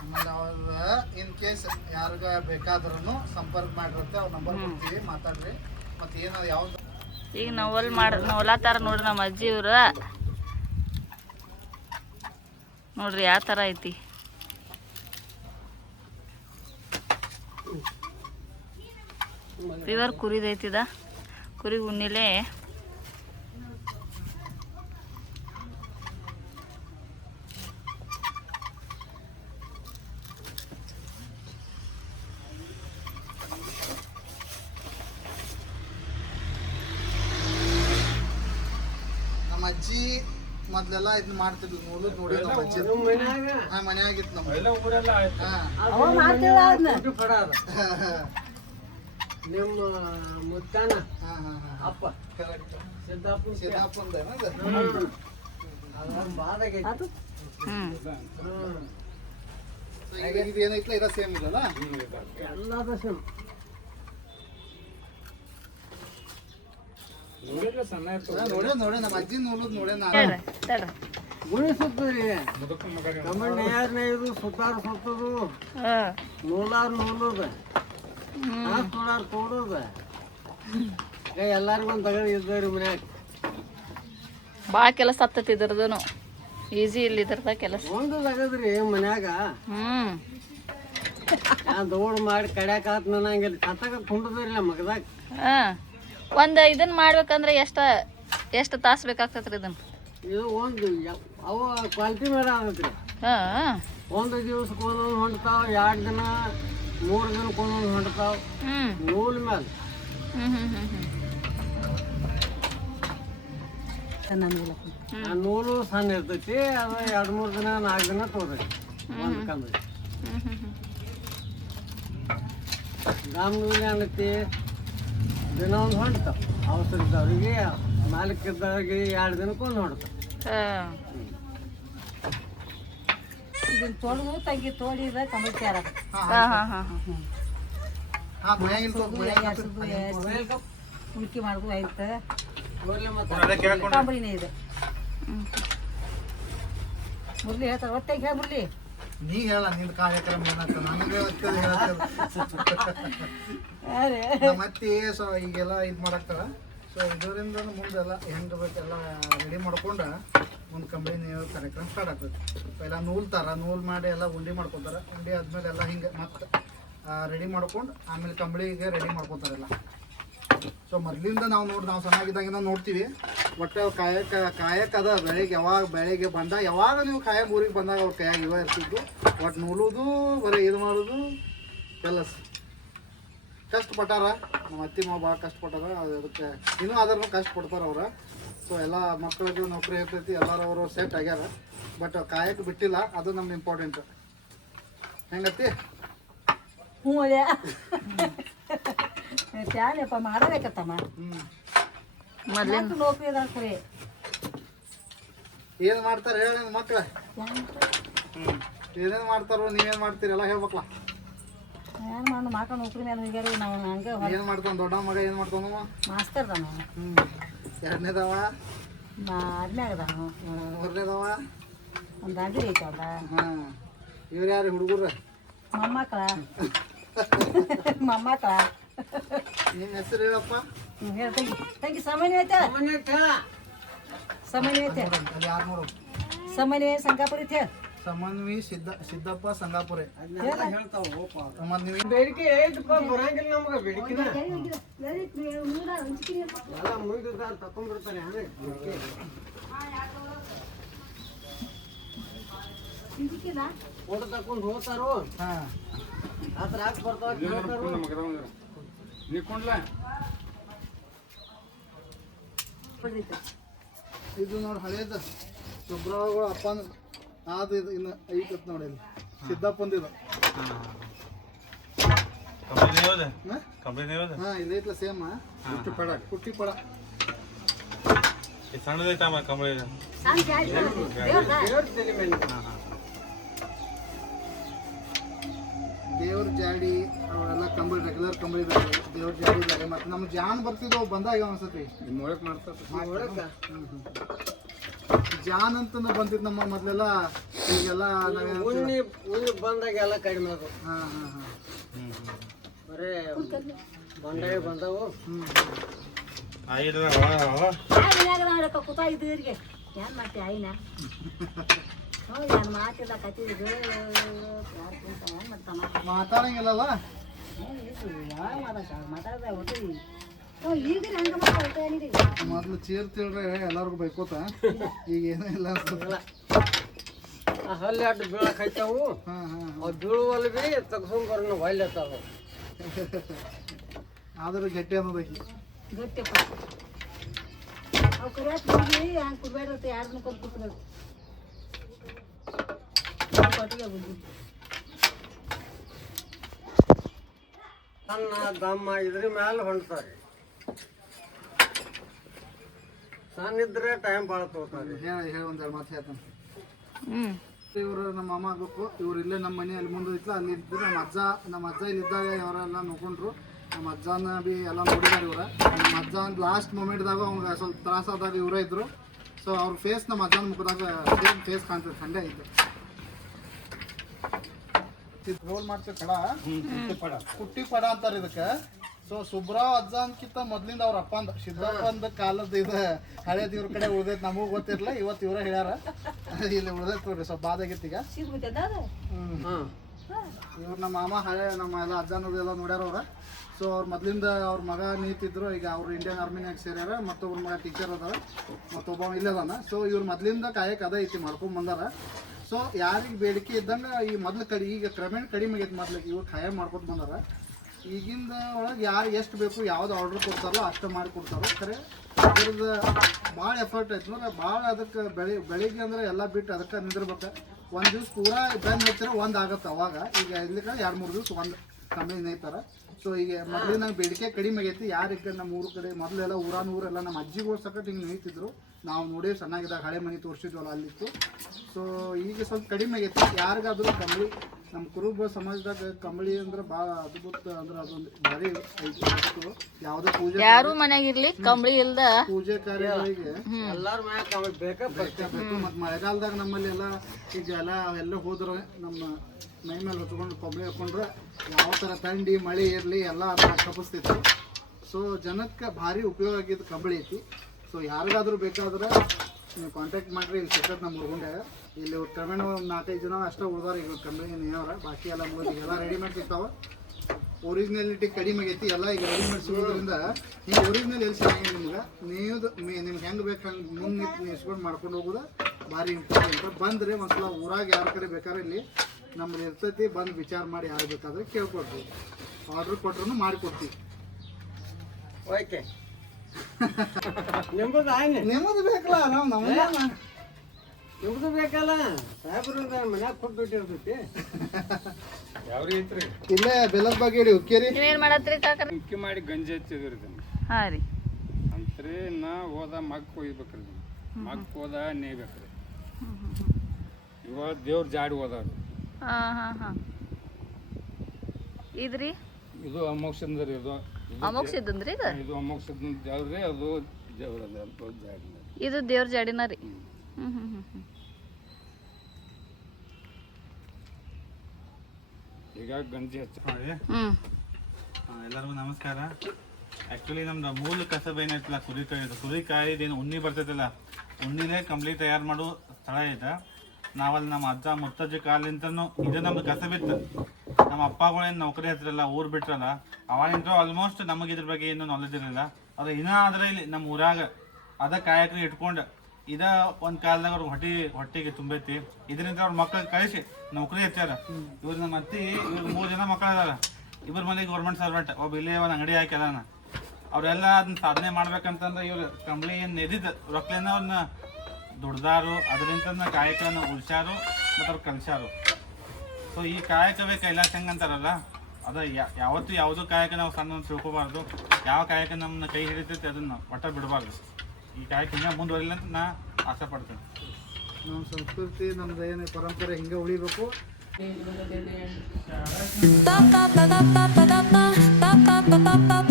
ಆಮೇಲೆ ಅವ್ರ in case ಯಾರಿಗ ಬೇಕಾದ್ರೂ ಸಂಪರ್ಕ ಮಾಡಿರುತ್ತೆ ಅವ್ರ ನಂಬರ್ ಕೊಡ್ತೀವಿ, ಮಾತಾಡ್ರಿ. ಮತ್ತೆ ಏನೋ ಯಾವ್ದು ಈಗ ನವಲಾತಾರ ನೋಡ್ರಿ ನಮ್ಮ ಅಜ್ಜಿ ಇವ್ರ. ನೋಡ್ರಿ ಯಾವ ಥರ ಐತಿ. ಪ್ಯೂರ್ ಕುರಿದೈತಿದ, ಕುರಿ ಉಣ್ಣಿಲೆ ನಮ್ಮ ಅಜ್ಜಿ ಮೊದ್ಲೆಲ್ಲ ಇದನ್ನ ಮಾಡ್ತಿದ್ವಿ. ನೋಡುದು ನೋಡಿ ನಮ್ಮ ಅಜ್ಜಿ ಮನ್ಯಾಗಿತ್ತು ನಮ್ಮ ನಿಮ್ಮ ಮುತ್ತಾನ ಅಪ್ಪ ಏನೈತ್ಲ ಇದ ಸೇಮ್ ಇದಲ್ಲ, ಎಲ್ಲದ ಸೇಮ್. ನೋಡಿ ನಮ್ಮ ಅಜ್ಜಿ ನೋಡುದು ನೋಡೇ ಗುಣಿಸುತ್ತದ್ರಿ. ಕಮಣ್ಣ ಯಾರನ್ನ ಇದು ಸುತ್ತಾರ ಸುತ್ತದು, ನೂಲಾರು ನೂಲುದ, ತೊಡಾರು ಕೊಡುದ, ಎಲ್ಲಾರಿಗೂ ಒಂದು ತಗೊಂಡು ಇದ್ದವ್ರಿ ಮನ್ಯಾಗ. ಭಾಳ ಕೆಲಸ ಹತ್ತತಿ ಇದ್ರದನು, ಈಜಿ ಇಲ್ಲ ಇದ್ರದ ಕೆಲಸ. ಒಂದು ತಗದ್ರಿ ಮನ್ಯಾಗ ದೌಡ್ ಮಾಡಿ ಕಡ್ಯಾಕ ಆತ್ ನನಂಗಿಲ್ಲ, ಕತ್ತಾಗ ಕುಂಡದ್ರಿ ಮಗದಾಗ. ಒಂದು ಇದನ್ನ ಮಾಡ್ಬೇಕಂದ್ರೆ ಎಷ್ಟು ತಾಸು ಬೇಕಾಗ್ತೈತ್ರಿ ಇದನ್ನ? ಇದು ಒಂದು ಅವ ಕ್ವಾಲಿಟಿ ಮೇಲೆ ಆಗತ್ರಿ. ಒಂದು ದಿವ್ಸಕ್ಕೆ ಒಂದೊಂದು ಹೊಂಡ್ತಾವ, 2 ದಿನ 3 ದಿನಕ್ಕೆ ಒಂದೊಂದು ಹೊಂಡ್ತಾವ. ನೂಲ್ ಮೇಲೆ ಆ ನೂಲು ಸಣ್ಣ ಇರ್ತೈತಿ. ಅದು 2-3 ದಿನ 4 ದಿನ ತೋರ್ತೈತಿ ಒಂದು ಕಂಬಳಿ. ಗಾಮ್ ನೂಲಿ ಏನೈತಿ, ದಿನ ಒಂದು ಹೊಂಡ್ತಾವ. ಅವಸರ ಇದ್ದವ್ರಿಗೆ, ಮಾಲೀಕ ಇದ್ದವ್ರಿಗೆ 2 ದಿನಕ್ಕೆ ಒಂದು ಹೊಂಡ್ತಾವ. ಇದನ್ನ ತೊಳೆದು ತೆಗಿ ತೋಡಿದ ಕಂಬಳಿ ತಯಾರ ಉಳ್ಕಿ ಮಾಡುದು ಆಯ್ತು. ಕಂಬಳಿನೇ ಇದೆ. ಮುರಳಿ ಹೇಳ್ತಾರೆ, ಒತ್ತಾಗಿ ಹೇಳ ಮುರಳಿ. ನೀ ಹೇಳ ನಿನ್ ಕಾರ್ಯಕ್ರಮ ಏನಂತ ನನಗೆ ಮತ್ತೆ. ಸೊ ಈಗೆಲ್ಲ ಇದು ಮಾಡಾಕ್ತಾರ. ಸೊ ಇದರಿಂದ ಮುಂದೆಲ್ಲ ಹೆಂಗೆ ಬೇಕೆಲ್ಲ ರೆಡಿ ಮಾಡ್ಕೊಂಡು ಒಂದು ಕಂಬಳಿ ಕಾರ್ಯಕ್ರಮ ಸ್ಟಾರ್ಟ್ ಆಗ್ತದೆ. ಎಲ್ಲ ನೂಲ್ತಾರ, ನೂಲ್ ಮಾಡಿ ಎಲ್ಲ ಉಂಡೆ ಮಾಡ್ಕೊತಾರ. ಉಂಡೆ ಆದ್ಮೇಲೆ ಎಲ್ಲ ಹಿಂಗೆ ಮತ್ತೆ ರೆಡಿ ಮಾಡ್ಕೊಂಡು ಆಮೇಲೆ ಕಂಬಳಿಗೆ ರೆಡಿ ಮಾಡ್ಕೊತಾರೆಲ್ಲ. ಸೊ ಮೊದಲಿಂದ ನಾವು ಸಣ್ಣಾಗಿದ್ದಾಗಿಂದ ನೋಡ್ತೀವಿ. ಒಟ್ಟು ಕಾಯಕ್ಕದ ಬೆಳಿಗ್ಗೆ ಬಂದಾಗ ಯಾವಾಗ ನೀವು ಕಾಯಕ್ಕೆ ಊರಿಗೆ ಬಂದಾಗ ಅವ್ರ ಕೈಯಾಗ ಇವ ಇರ್ತಿದ್ದು. ಒಟ್ಟು ನೂಲುದು, ಬರೀ ಇದು ಮಾಡೋದು ಕೆಲಸ. ಕಷ್ಟಪಟ್ಟಾರ ನಮ್ಮ ಅತ್ತಿ ಮಾವ, ಭಾಳ ಕಷ್ಟಪಟ್ಟಾರ. ಅದಕ್ಕೆ ಇನ್ನೂ ಅದ್ರೂ ಕಷ್ಟಪಡ್ತಾರೆ ಅವ್ರು. ಸೊ ಎಲ್ಲ ಮಕ್ಕಳಿಗೂ ನೌಕರಿ ಇರ್ತೈತಿ, ಎಲ್ಲರೂ ಅವರು ಸೆಟ್ ಆಗ್ಯಾರ. ಬಟ್ ಕಾಯಕ್ಕೆ ಬಿಟ್ಟಿಲ್ಲ, ಅದು ನಮ್ಗೆ ಇಂಪಾರ್ಟೆಂಟ್. ಹೆಂಗತ್ತಿ? ಹ್ಞೂ ಅದೇ ಚಾಲಪ್ಪ ಮಾಡಬೇಕತ್ತಮ್ಮ. ನೌಕರಿ ಅದಾಕ್ರಿ. ಏನು ಮಾಡ್ತಾರೆ ಹೇಳಿ ಮಕ್ಳ? ಏನೇನು ಮಾಡ್ತಾರೋ, ನೀವೇನು ಮಾಡ್ತೀರಿ ಎಲ್ಲ ಹೇಳ್ಬೇಕಲ್ಲ. ಏನು ಮಾಡು, ಮಕ್ಕಳು ನೌಕರಿ ಮೇಲೆ ಹೋಗ್ಯಾರ. ನಾವು ಹಂಗೆ ಏನು ಮಾಡ್ತಾನ ದೊಡ್ಡ ಮಗ? ಏನು ಮಾಡ್ತಾನವ? ಮಾಸ್ತರ್ ಅದಾನ. ಎರಡನೇದವ? ಅದ್ಮ್ಯಾಗದಾನು. ಮೂರನೇದವ? ಒಂದು ದಾಂಡಿ ಐತೆ ಅವ್ರ. ಹಾಂ. ಇವ್ರು ಯಾರು ಹುಡುಗರ? ಮೊಮ್ಮಕ್ಕಳ. ನಿಮ್ಮ ಹೆಸರು ಹೇಳಪ್ಪ. ಹೇಳ್ತಂಗಿ ತಂಗಿ ಸಾಮಾನ್ಯ ಐತೆ. ಸಾಮಾನ್ಯ ಐತೆ. ಅಲ್ಲಿ ಯಾರು ನೋಡು? ಸಾಮಾನ್ಯ ಸಂಗಾಪುರ ಐತೆ. ಸಮನ್ವಿ ಸಿದ್ದಪ್ಪ ಸಂಗಾಪುರೆ. ಬೇಡಿಕೆ ಐತಪ್ಪ, ಬರಂಗಿಲ್ಲ ನಮ್ಗೆ ಬೇಡಿಕೆ. ಎಲ್ಲ ಮುಗಿದ ತಕೊಂಡ್ಬಿಡ್ತಾನೆ. ಫೋಟೋ ತಕೊಂಡು ಹೋಗ್ತಾರೋ. ಆತರ ಹಾಕಿ ಬರ್ತಾವ. ಇದು ನೋಡಿ ಹಳೇದು ಸುಬ್ರಹ್ಮಣ್ಯಗಳು ಅಪ್ಪನ ಅದು. ಇದು ಇನ್ನು ಐತತ್ ನೋಡಿ, ಇಲ್ಲಿ ಸಿದ್ದಪ್ಪಂದಿದು. ಹಾಂ, ಇದೈತ್ಲ ಸೇಮ್. ಕುಟ್ಟಿ ಪಡ ದೇವ್ರ ಜಾಡಿ ಅವೆಲ್ಲ ಕಂಬಳಿ, ರೆಗ್ಯುಲರ್ ಕಂಬಳಿ ದೇವ್ರ ಜಾಡಿ ಇದ್ದಾರೆ. ಮತ್ತು ನಮ್ಮ ಜಾನ್ ಬರ್ತಿದ್ದವು ಬಂದಾಗ ಅನ್ಸತಿ ಮಾಡ್ತಾರೆ. ಜಾನ್ ಅಂತ ಬಂದಿದ್ದು ನಮ್ಮ ಮೊದಲೆಲ್ಲ ಈಗೆಲ್ಲ ನಾವೇನು ಉಣ್ಣಿ ಬಂದಾಗ ಎಲ್ಲ ಕಡಿಮೆ ಅದು ಹಾಂ ಹಾಂ ಹಾಂ ಬರೇ ಬಂಡಾಯ ಬಂದವು ನೋಡಕ್ಕ ಕೂತಾ ಇದ್ರಿಗೆ ಏನ್ ಮಾಡ್ತಿ ಆಯಿನ ಏನ್ ಮಾತಿಲ್ಲ ಕತ್ತಿದ್ರು ಏನ್ ಮಾಡ್ತಾನ ಮಾತಾಡಂಗಿಲ್ಲಲ್ಲ ಮಾತಾಡ್ದ ಒಟ್ಟು ಈಗ ಹಂಗ ಮಾತಾಡ್ತೀನಿ ಮೊದ್ಲು ಚೀರ್ ತಿಳ್ರೆ ಎಲ್ಲರಿಗೂ ಬೈಕೋತ ಈಗ ಏನೂ ಇಲ್ಲ ಅನ್ಸುತ್ತೆ. ಹಲ್ಲಿ ಅಡ್ಡ ಬೀಳಕ್ ಹೈತಾವು ಹಾಂ ಹಾಂ ಅವು ಬೀಳುವಲ್ಲಿ ಬಿ ತಗ್ಸ್ಕೊಂಬರ್ನ ಒಳ್ಳೆತಾವ ಆದ್ರೆ ಗಟ್ಟಿ ಅನ್ನೋದಕ್ಕೆ ಗಟ್ಟಿಪ್ಪ ಅವು ಕರಿಯಾಕ ಹೋಗಿ ಹಂಗೆ ಕುಡ್ಬೇಡ್ರತ್ತ ಯಾರನ್ನ ಕೊಂದು ಕುಟ್ಬೇಕು ಕೊಟ್ಟಿಗೆ ಬುದ್ಧಿ ಸಣ್ಣ ದಮ್ಮ ಇದ್ರ ಮ್ಯಾಲ ಹೊಂಟ್ತಾರೆ ಸಣ್ಣ ಇದ್ರೆ ಟೈಮ್ ಭಾಳ ತಗೋತಾರೆ ಹೇಳಿ ಒಂದೆರಡು ಮಾತು ಹೇಳ್ತಾನೆ. ಹ್ಞೂ ಇವರು ನಮ್ಮ ಅಮ್ಮ ಆಗ್ಬೇಕು. ಇವ್ರು ಇಲ್ಲೇ ನಮ್ಮ ಮನೆ ಅಲ್ಲಿ ಮುಂದೆ ಇತ್ತು, ಅಲ್ಲಿ ಇದ್ದು ನಮ್ಮ ಅಜ್ಜ ಇಲ್ಲಿದ್ದಾಗ ಇವರೆಲ್ಲ ನೋಡ್ಕೊಂಡ್ರು. ನಮ್ಮ ಅಜ್ಜನ ಬಿ ಎಲ್ಲ ನೋಡಿದಾರೆ ಇವ್ರ. ನಮ್ಮ ಅಜ್ಜ ಲಾಸ್ಟ್ ಮೂಮೆಂಟ್ದಾಗ ಅವ್ನಿಗೆ ಸ್ವಲ್ಪ ತ್ರಾಸಾದಾಗ ಇವರೇ ಇದ್ರು. ಸೊ ಅವ್ರ ಫೇಸ್ ನಮ್ಮ ಅಜ್ಜನ ಮುಖದಾಗ ಸೇಮ್ ಫೇಸ್ ಕಾಣ್ತದೆ, ಸಂಡೆ ಐತೆ. ರೋಲ್ ಮಾಡ್ತೀವಿ ಕಡ ಕುಟ್ಟಿ ಪಡ ಅಂತಾರೆ ಇದಕ್ಕೆ. ಸೊ ಸುಬ್ರಾವ್ ಅಜ್ಜ ಅಂದ್ಕಿಂತ ಮೊದ್ಲಿಂದ ಅವ್ರ ಅಪ್ಪಂದ ಸಿದ್ದಪ್ಪಂದ ಕಾಲದ ಇದು ಹಳೇದು ಇವ್ರ ಕಡೆ ಉಳ್ದೈತೆ, ನಮಗೂ ಗೊತ್ತಿರಲಿಲ್ಲ. ಇವತ್ತು ಇವರೇ ಹೇಳ್ಯಾರ ಇಲ್ಲಿ ಉಳ್ದೈತೆ ನೋಡ್ರಿ, ಸ್ವಲ್ಪ ಬಾದಾಗೈತಿ ಈಗ. ಇವ್ರು ನಮ್ಮ ಮಾಮ ಹಳೆ ನಮ್ಮ ಎಲ್ಲ ಅಜ್ಜನದೆಲ್ಲ ನೋಡ್ಯಾರ ಅವ್ರ. ಸೊ ಅವ್ರ ಮೊದ್ಲಿಂದ ಅವ್ರ ಮಗ ನೀತಿದ್ರು, ಈಗ ಅವ್ರು ಇಂಡಿಯನ್ ಆರ್ಮಿನಾಗ ಸೇರ್ಯಾರ. ಮತ್ತೊಬ್ರ ಮಗ ಟೀಚರ್ ಅದಾರ, ಮತ್ತೊಬ್ಬ ಇಲ್ಲದಾನ. ಸೊ ಇವ್ರ ಮೊದ್ಲಿಂದ ಕಾಯಕ್ಕೆ ಅದ ಐತಿ ಮಾಡ್ಕೊಂಡ್ ಬಂದಾರ. ಸೊ ಯಾರಿಗೆ ಬೇಡಿಕೆ ಇದ್ದಂಗೆ ಈ ಮೊದ್ಲು ಈಗ ಕ್ರಮೇಣ ಕಡಿಮೆ ಆಗೈತಿ. ಮೊದ್ಲಿಗೆ ಇವ್ರು ಖಾಯ ಮಾಡ್ಕೊತ ಬಂದಾರ. ಈಗಿಂದ ಒಳಗೆ ಯಾರು ಎಷ್ಟು ಬೇಕು ಯಾವ್ದು ಆರ್ಡ್ರ್ ಕೊಡ್ತಾರಲ್ಲ ಅಷ್ಟು ಮಾಡಿ ಕೊಡ್ತಾರೋ. ಖರೆ ಅದ್ರದ್ದು ಭಾಳ ಎಫರ್ಟ್ ಐತೆ ಅಂದ್ರೆ ಭಾಳ. ಅದಕ್ಕೆ ಬೆಳಿಗ್ಗೆ ಅಂದ್ರೆ ಎಲ್ಲ ಬಿಟ್ಟು ಅದಕ್ಕೆ ನಿಂದಿರ್ಬೇಕು. ಒಂದು ದಿವ್ಸ ಪೂರಾ ಬೆನ್ನು ಹಚ್ಚಿರ ಒಂದು ಆಗುತ್ತೆ ಅವಾಗ. ಈಗ ಇಲ್ಲಿಗೆ 2-3 ದಿವ್ಸ ಒಂದು ಕಮ್ಮಿ ನೇಯ್ತಾರೆ. ಸೊ ಈಗ ಮೊದಲಿನ ಬೇಡಿಕೆ ಕಡಿಮೆ ಆಗೈತಿ. ಯಾರಿಗೆ ನಮ್ಮ ಊರ ಕಡೆ ಮೊದಲೆಲ್ಲ ಊರೆಲ್ಲ ನಮ್ಮ ಅಜ್ಜಿಗಳು ಸಕಟ್ ಹಿಂಗೆ ನೇಯ್ತಿದ್ರು. ನಾವು ನೋಡಿ ಚೆನ್ನಾಗಿದ್ದಾಗ ಹಳೆ ಮನೆ ತೋರಿಸಿದ್ವಲ್ಲ ಅಲ್ಲಿತ್ತು. ಸೊ ಈಗ ಸ್ವಲ್ಪ ಕಡಿಮೆ ಆಗೈತಿ. ಯಾರಿಗಾದ್ರೂ ಕಂಬಳಿ ನಮ್ಮ ಕುರುಬ ಸಮಾಜದಾಗ ಕಂಬಳಿ ಅಂದ್ರೆ ಭಾಳ ಅದ್ಭುತ ಅಂದ್ರೆ ಅದೊಂದು ಭಾರಿ ಐತಿ. ಯಾವುದೇ ಪೂಜೆ ಯಾರು ಮನ್ಯಾಗಿರ್ಲಿ ಕಂಬಳಿ ಇಲ್ದ ಪೂಜೆ ಕಾರ್ಯಗಳಿಗೆ ಎಲ್ಲಾರ ಮ್ಯಾಗ ಬೇಕು. ಮತ್ತು ಮಳೆಗಾಲದಾಗ ನಮ್ಮಲ್ಲಿ ಈಗ ಎಲ್ಲ ಹೋದ್ರೆ ನಮ್ಮ ಮೈ ಮೇಲೆ ಹೊತ್ಕೊಂಡು ಕಂಬಳಿ ಹಾಕೊಂಡ್ರೆ ಯಾವ ಥರ ಥಂಡಿ ಮಳೆ ಇರಲಿ ಎಲ್ಲ ಅದನ್ನ ಕಪಿಸ್ತಿತ್ತು. ಸೊ ಜನಕ್ಕೆ ಭಾರಿ ಉಪಯೋಗ ಆಗಿದ್ದು ಕಂಬಳಿ ಐತಿ. ಸೊ ಯಾರಿಗಾದ್ರೂ ಬೇಕಾದ್ರೆ ನೀವು ಕಾಂಟ್ಯಾಕ್ಟ್ ಮಾಡಿರಿ. ಇಲ್ಲಿ ಸಿಕ್ಕತ್ ನಮ್ಮ ಹುಡುಗಂಡ್ಯಾಗ ಇಲ್ಲಿ ಕ್ರಮೇಣ ಒಂದು 4-5 ಜನ ಅಷ್ಟೇ ಉಳ್ದಾರ ಈಗ ಕಂಬಳಿ ನೇಯವ್ರ. ಬಾಕಿ ಎಲ್ಲ ಮುಗಿದು ಎಲ್ಲ ರೆಡಿಮೇಡ್ ಸಿಗ್ತಾವೆ. ಒರಿಜಿನಾಲಿಟಿ ಕಡಿಮೆ ಆಗೈತಿ. ಎಲ್ಲ ಈಗ ರೆಡಿಮೇಡ್ ಸಿಗೋದ್ರಿಂದ ಹಿಂಗೆ ಒರಿಜಿನಲ್ ಎಲ್ಲಿ ಸಿಗಂಗಿಲ್ಲ ನಿಮ್ಗೆ. ನಿಮ್ಗೆ ಹೆಂಗೆ ಬೇಕು ಹಂಗೆ ಮುಂದೆ ನೀವು ಇಸ್ಕೊಂಡು ಮಾಡ್ಕೊಂಡು ಹೋಗೋದು ಭಾರಿ ಇಂಪಾರ್ಟೆಂಟ್. ಬಂದರೆ ಒಂದ್ಸಲ ಊರಾಗ ಯಾರ ಕಡೆ ಬೇಕಾದ್ರೆ ಇಲ್ಲಿ ನಮ್ಮಲ್ಲಿ ಇರ್ತೈತಿ, ಬಂದು ವಿಚಾರ ಮಾಡಿ ಯಾರು ಬೇಕಾದ್ರೆ ಕೇಳ್ಕೊಡ್ತೀವಿ. ಆರ್ಡ್ರ್ ಕೊಟ್ರೂ ಮಾಡಿಕೊಡ್ತೀವಿ. ಓಕೆ ನಿಮ್ಮದು ಆಯ್ನೆ ನಿಮ್ಮದು ಬೇಕಲ್ಲ, ನಿಮ್ಮದು ಬೇಕಲ್ಲ. ಸಾಹೇಬ್ರಿಂದ ಮನ್ಯಾಗ ಕೊಟ್ಟು ಬಿಟ್ಟಿರ್ತೈತಿ. ಯಾವ ರೀತಿ ಇಲ್ಲೇ ಬೆಲ್ಲದ ಬಗ್ಗೆ ಹೇಳಿ ಉಕ್ಕೇರಿ. ನೀವೇನ್ ಮಾಡತ್ರಿ ಕಾಕರ? ಮುಖ್ಯ ಮಾಡಿ ಗಂಜಿ ಹಚ್ಚಿದ್ರಿ ಹಾ ರೀ. ಅಂತ್ರಿ ನಾ ಹೋದ ಮಗ್ ಕೊಯ್ಬೇಕ್ರಿ. ಮಗ್ ಹೋದ ನೇಯ್ಬೇಕ್ರಿ. ಇವಾಗ ದೇವ್ರ ಜಾಡಿ ಹೋದವ್ರಿ. ಹಾ ಹಾ ಹಾ. ಇದ್ರಿ ಇದು ಅಮೋಕ್ಷಂದ್ರಿ. ಅಮೋಕ್ಷಿದ್ರಿ ಇದು. ಇದು ಅಮೋಕ್ಷದ ಜಾಡ್ರಿ. ಅದು ದೇವ್ರದ ಜಾಡಿ. ಇದು ದೇವ್ರ ಜಾಡಿನ ರೀ. ಹ್ಮ್ ಹ್ಮ್ ಹ್ಮ್ ಹ್ಮ್. ಈಗ ಗಂಜಿ ಹಚ್ಚ ಹ್ಮ್. ಎಲ್ಲರಿಗೂ ನಮಸ್ಕಾರ. ಆ್ಯಕ್ಚುಲಿ ನಮ್ದು ಮೂಲ ಕಸಬ ಏನೈತಲ್ಲ ಕುರಿಕಾಯಿದೇನು ಉಣ್ಣಿ ಬರ್ತೈತಲ್ಲ, ಉಣ್ಣಿನೇ ಕಂಪ್ಲೀಟ್ ತಯಾರು ಮಾಡೋ ಸ್ಥಳ ಐತೆ. ನಾವಲ್ಲಿ ನಮ್ಮ ಅಜ್ಜ ಮುತ್ತಜ್ಜಿ ಕಾಲಿಂತನೂ ಇದು ನಮ್ದು ಕಸಬಿತ್ತು. ನಮ್ಮ ಅಪ್ಪಗಳೇನು ನೌಕರಿ ಹತ್ತಿರಲ್ಲ, ಊರು ಬಿಟ್ರಲ್ಲ, ಅವಾಗಿಂತ ಆಲ್ಮೋಸ್ಟ್ ನಮಗೆ ಇದ್ರ ಬಗ್ಗೆ ಏನೂ ನಾಲೆಜ್ ಇರಲಿಲ್ಲ. ಅದು ಇನ್ನೂ ಆದರೆ ಇಲ್ಲಿ ನಮ್ಮ ಊರಾಗ ಅದ ಕಾಯಕರಿಗೆ ಇಟ್ಕೊಂಡು ಇದ ಒಂದು ಕಾಲದಾಗ ಅವ್ರಿಗೆ ಹೊಟ್ಟಿಗೆ ತುಂಬೈತಿ. ಇದರಿಂದ ಅವ್ರ ಮಕ್ಕಳಿಗೆ ಕಳಿಸಿ ನೌಕರಿ ಹಚ್ಚಾರ. ಇವ್ರು ನಮ್ಮ ಅತ್ತಿ, ಇವ್ರು 3 ಜನ ಮಕ್ಕಳು ಅದಾರ. ಇಬ್ಬರ ಮನೆ ಗೌರ್ಮೆಂಟ್ ಸರ್ವೆಂಟ್, ಒಬ್ಬ ಇಲ್ಲೇ ಒಂದು ಅಂಗಡಿ ಹಾಕಿ ಅದಾನ. ಅವರೆಲ್ಲ ಅದನ್ನ ಸಾಧನೆ ಮಾಡ್ಬೇಕಂತಂದ್ರೆ ಇವ್ರು ಕಂಬಳಿ ಏನು ನೆದಿದ್ದು ರೊಕ್ಕಲೇನ ಅವ್ರನ್ನ ದುಡ್ದಾರು, ಅದರಿಂದ ಕಾಯಕನ ಉಳಿಸ್ಯಾರು ಮತ್ತು ಅವ್ರು ಕಲಿಸ್ಯಾರು. ಸೊ ಈ ಕಾಯಕವೇ ಕೈಲಾಸ ಹೆಂಗೆ ಅಂತಾರಲ್ಲ, ಅದು ಯಾವತ್ತೂ ಯಾವುದೋ ಕಾಯಕ ನಾವು ಸಣ್ಣ ತಿಳ್ಕೊಬಾರ್ದು. ಯಾವ ಕಾಯಕ ನಮ್ಮನ್ನ ಕೈ ಹಿಡಿತೈತಿ ಅದನ್ನು ಒಟ್ಟ ಬಿಡಬಾರ್ದು. ಈ ಕಾಯಕ ಹಿಂಗೆ ಮುಂದುವರಿಲ್ಲ ಅಂತ ನಾ ಆಸೆ ಪಡ್ತೇನೆ. ನಮ್ಮ ಸಂಸ್ಕೃತಿ ನಮ್ದು ಏನು ಪರಂಪರೆ ಹಿಂಗೆ ಉಳಿಬೇಕು.